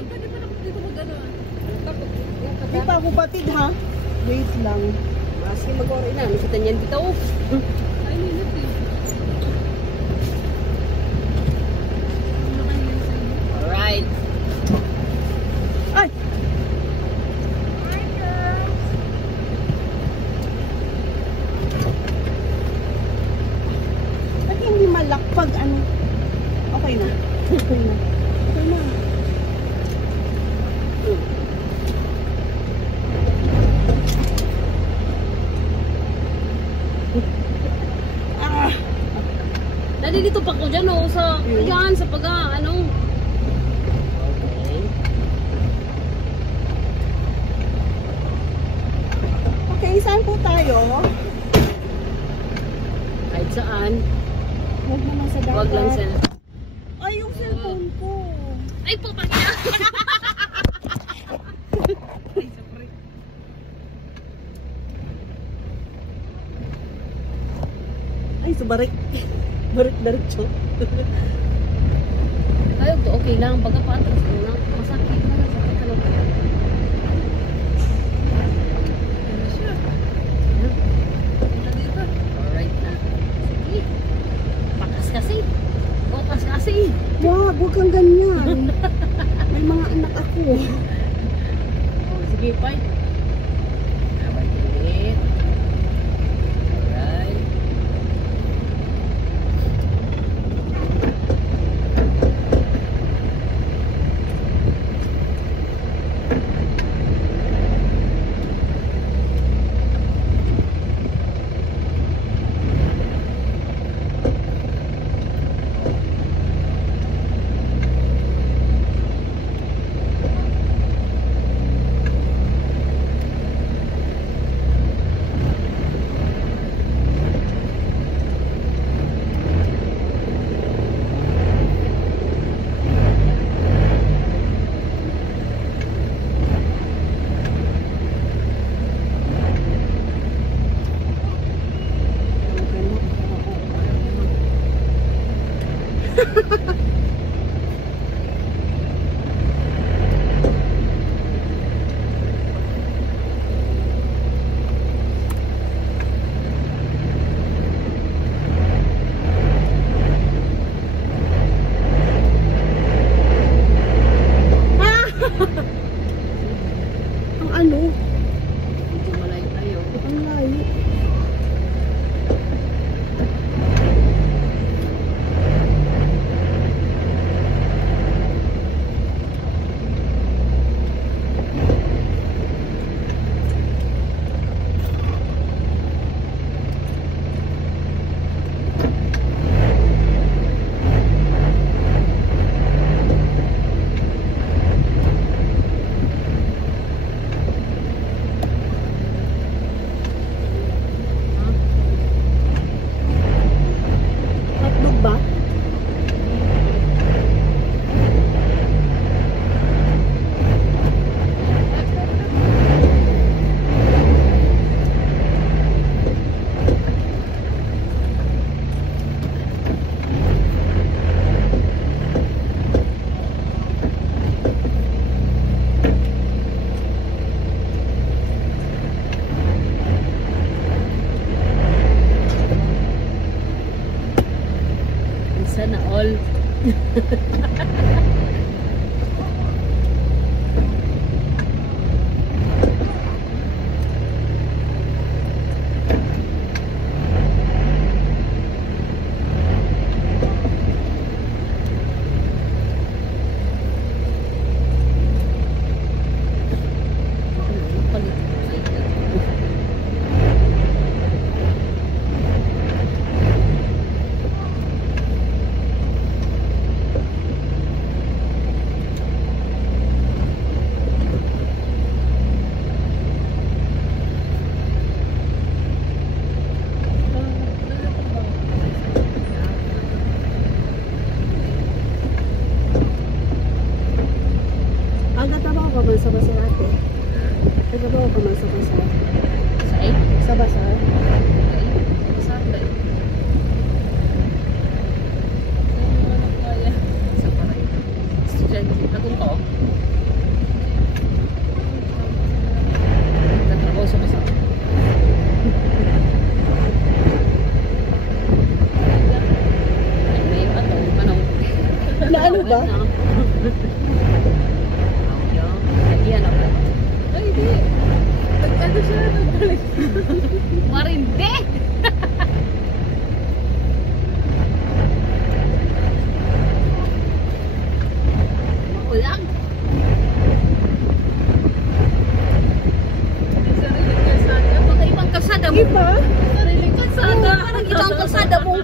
Pwede pa lang dito mag-ano. Hindi pa ako batid ha. Wait lang. Sige, mag-ori na. Nakita niyan dito. Ay, minute eh. Alright. Ay! Ba't hindi malakpag ano? Okay na. Okay na. Okay na. Ah! Nalilito pa ko dyan oh. Sa, yan, sa ano. Okay, saan po tayo? Kahit saan. Huwag naman sa dagat. Wag lang sa... Ay, yung cellphone ko. Ay, puta niya! Ay, subarik. Barik diretso. Ayaw to, okay lang. Baga pa, atras ko na. Masakit na. Masakit ka lang. Ano siya? Wala dito. Alright na. Sige. Pakas kasi. Pakas kasi. Wag, huwag kang ganyan. May mga anak ako. Oh, sige, bye. Abay, ulit. Alright. Ang ano? Medyo malayo tayo. Ang layo. Hotdog ba? Sana all. sa basar ate. Nagabawa ka man sa basar. Saan? Sa basar. Saan ba? Sa paray. Estudyante. Nagong ko? Marinde! Ulang! Sariling kalsada. Baka ibang kalsada mo. Iba? Sariling kalsada. Parang ibang kalsada mo.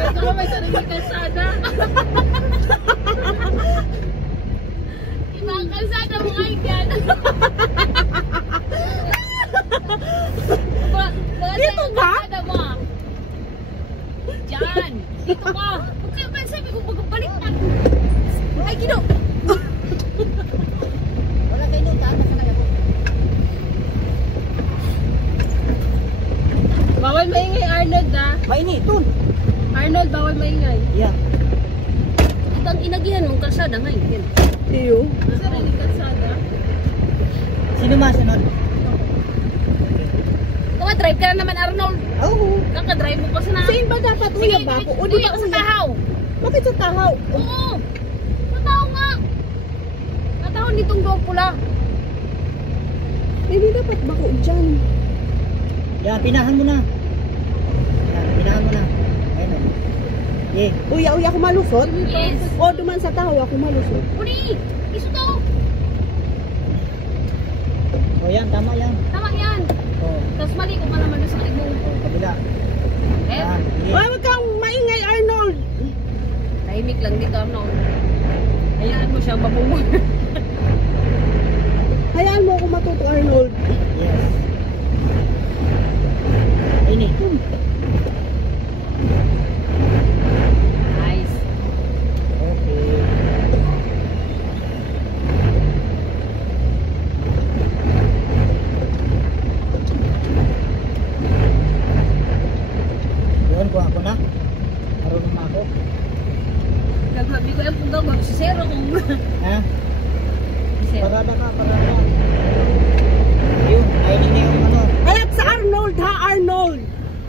Ito ka may sariling kalsada. Ibang kalsada mo ay yan. Dito ba? Kalsada mo. Diyan. Dito ka. Huwag kayo ba sabi ko magbalik na. Ay, Gino. Wala kayo nung taas na kaya. Bawal maingay, Arnold, ah. Mainit, dun. Arnold, bawal maingay. Yeah. Ibang inagihan mong kalsada ngayon. Yan. Iyo. Sariling kalsada. Sino masunod? Drive ka na naman, Arnold. Oo. Kakadrive mo pa sa na. Saan ba dapat uya ba ako? O di Uya ba ka sa uya? tahaw. Bakit sa tahaw? Oo. Sa tahaw nga. Sa tahaw nitong doon pula. Hindi dapat ba ako dyan? Yan, pinahan mo na. Yan, pinahan mo na. Ayun o. Yeah. Uya ako malusot? Yes. O duman sa tahaw ako malusot? Uli. Iso to. O yan, tama yan. Tama yan. O, Tapos mali ko pa naman sa libong. kabila. Eh. Yan, sige. Ay, wag kang maingay, Arnold! Tahimik lang dito, Arnold. Hayaan mo siya mabungon. Hayaan mo ako matuto, Arnold. Yes. Ini. Nice. Okay. Yun, kuha ko na. Marunong na ako. Gagabi ko yung punta si Zero kung... Ha? Si Zero. Parada ka, parada. Yun, ayun na yung ano. Alat sa Arnold, ha, Arnold!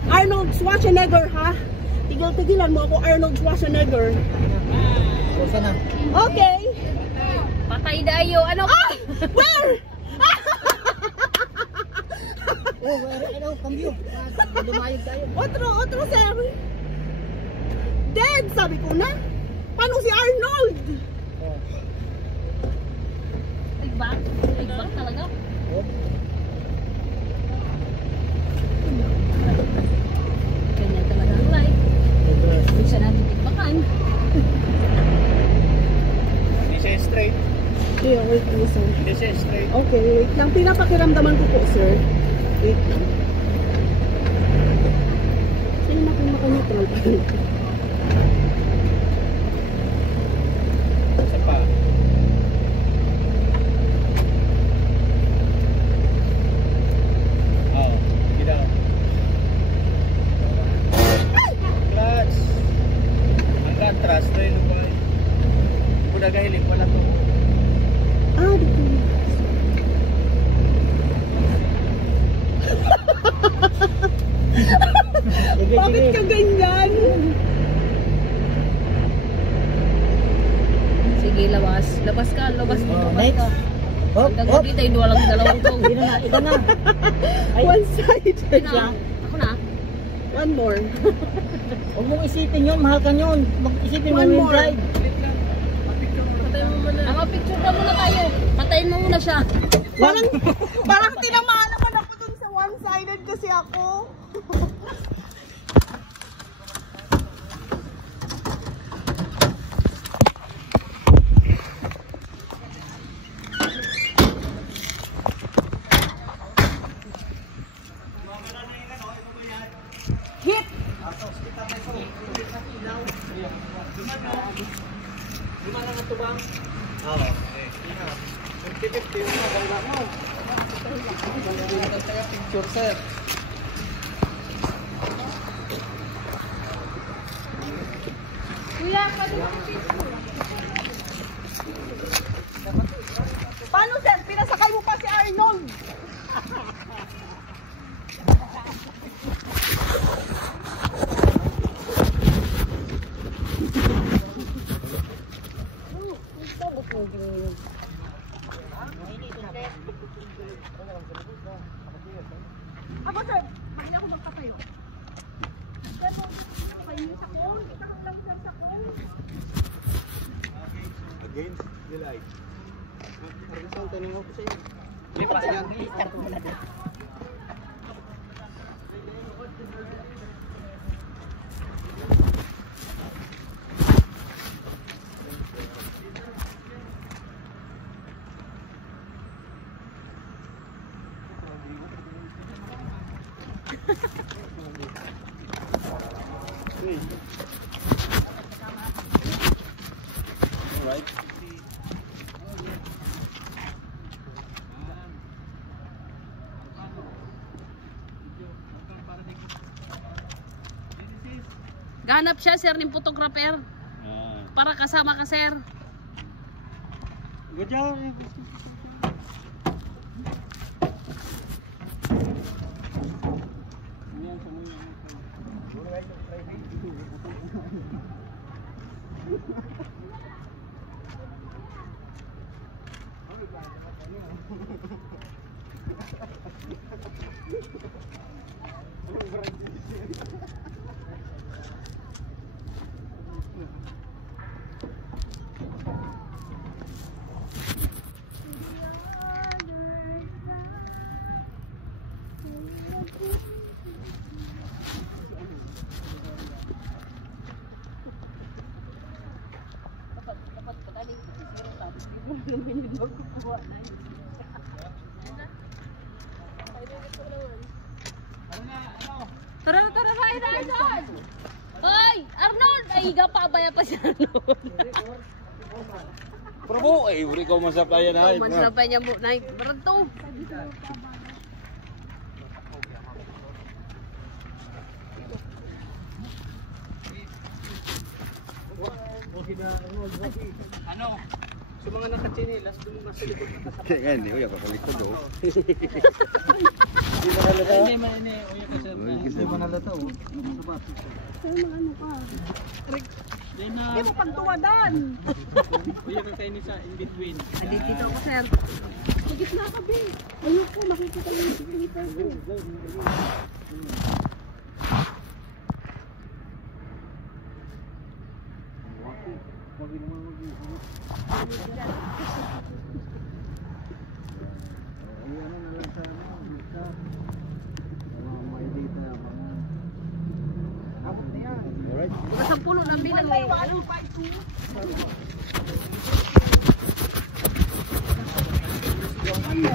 Arnold Schwarzenegger, ha? Tigil-tigilan mo ako, Arnold Schwarzenegger. So, sana. Okay! Patay dayo. Ano? Ah! Where? Oh, ano, cambio. Lumayog tayo. Otro, sir! Dead, sabi ko na! Paano si Arnold? Oh. Tigbak. Tigbak talaga. Oh. Ganyan talaga ang life. Hindi siya natin tigbakan. Hindi siya straight. Yeah, wait lang, sir. Hindi siya straight. Okay, wait lang. Pinapakiramdaman ko po, sir. Wait lang. Sino na kung makaneutral pa? Isa pa. Oh, gila. Clutch. Ang katras na yun ba? Kuda gahiling wala to. Ah, dito. Sige, Bakit sige. ka ganyan? Sige, labas. Labas ka, labas mo. Oh, Labas next. ka. Hop, Hanggang hop. gabi tayo, walang dalawang tong. Ito na, ito na. Ay, One side. Ako na. Ako na. One more. huwag mong isipin yun, mahal ka yun. Mag-isipin mo One yung more. drive. Patay mo muna. Mga picture na muna tayo. Patayin mo muna siya. Parang tinamaan naman ako dun sa one-sided kasi ako. Hit! Oo. Pagkikip yung mga mo. Picture, sir. Kuya, paano sir? Pinasakay mo pa si Arnold. Ako sir, mali ako magkakayo. Pero, kayo sa ko, itakot lang sa ko. Against the light. Result, tanong ako sa'yo. May pasang. I-start mo na din. Alright. Ganap siya, sir, ng photographer. Para kasama ka, sir. Good job. Tara, kain na, Arnold! Hoy, Arnold! Ay, gapabaya pa si Arnold. Probo, eh, uri ko masapayan ha. Oh, masarapay niya mo. Nay, barato. Ano? Sa mga nakachinilas, doon mo nasa likod na kasama. Kaya nga, uya ka kalikod oh. Hindi manalata. Hindi manalata. Uya ka sir. Hindi manalata oh. Sir, ano ka? Hindi mo pagtuwadan. Uya ka kayo sa in between. Dito ako, sir. Magit na ka, be. Ayoko, makikita yung signature ko. Alright. Bukas ang pulo ng bilang eh. Ano? Ano?